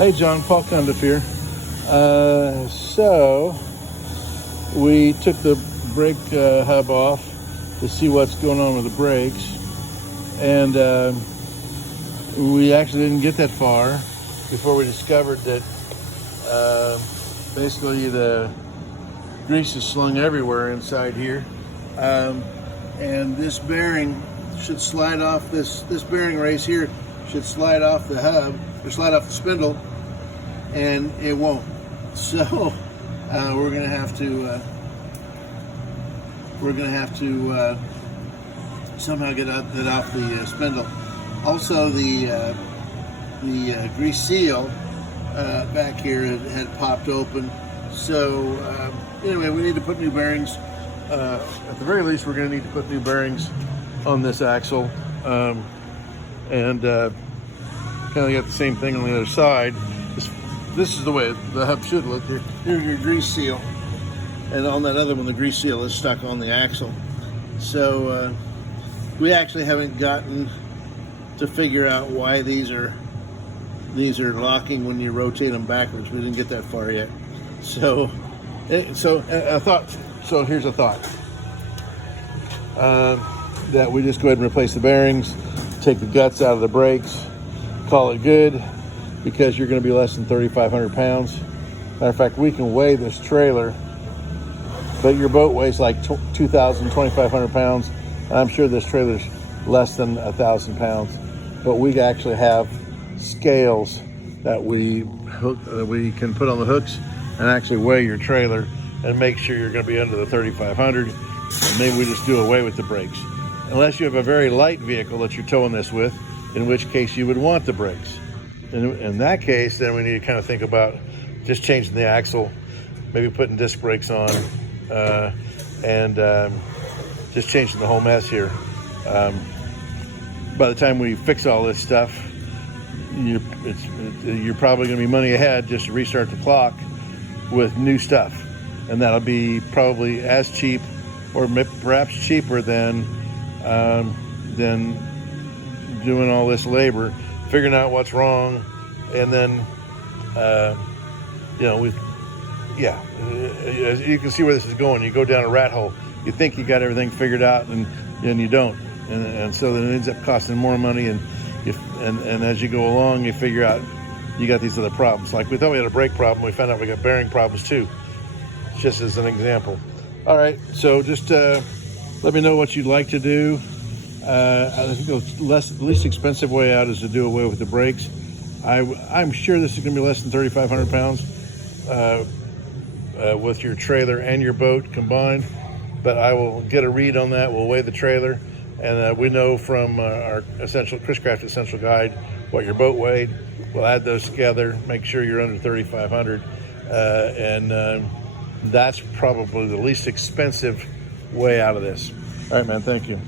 Hey John, Paul Cundiff here. So we took the brake hub off to see what's going on with the brakes, and we actually didn't get that far before we discovered that basically the grease is slung everywhere inside here, and this bearing should slide off. This bearing race here should slide off the hub or slide off the spindle, and it won't. So we're gonna have to somehow get that off the spindle. Also, the grease seal back here had popped open. So anyway, we need to put new bearings. At the very least, we're going to need to put new bearings on this axle, and kind of got the same thing on the other side. This is the way the hub should look. Here's your grease seal, and on that other one, the grease seal is stuck on the axle. So we actually haven't gotten to figure out why these are locking when you rotate them backwards. We didn't get that far yet. So here's a thought. That we just go ahead and replace the bearings, take the guts out of the brakes, call it good, because you're going to be less than 3,500 pounds. Matter of fact, we can weigh this trailer, but your boat weighs like 2,000, 2,500 pounds. And I'm sure this trailer's less than 1,000 pounds. But we actually have scales that we can put on the hooks and actually weigh your trailer and make sure you're going to be under the 3,500. And maybe we just do away with the brakes, unless you have a very light vehicle that you're towing this with, in which case you would want the brakes. In that case, then we need to kind of think about just changing the axle, maybe putting disc brakes on, and just changing the whole mess here. By the time we fix all this stuff, you're probably going to be money ahead just to restart the clock with new stuff, and that'll be probably as cheap, or perhaps cheaper than doing all this labor, figuring out what's wrong, and then as you can see where this is going. You go down a rat hole. You think you got everything figured out, and you don't, and so then it ends up costing more money, and as you go along, you figure out you got these other problems. Like we thought we had a brake problem, we found out we got bearing problems too, just as an example. All right, so just let me know what you'd like to do. I think the least expensive way out is to do away with the brakes. I'm sure this is going to be less than 3,500 pounds with your trailer and your boat combined, but I will get a read on that. We'll weigh the trailer, and we know from our Chris Craft Essential Guide what your boat weighed. We'll add those together, make sure you're under 3,500, and that's probably the least expensive way out of this. All right, man, thank you.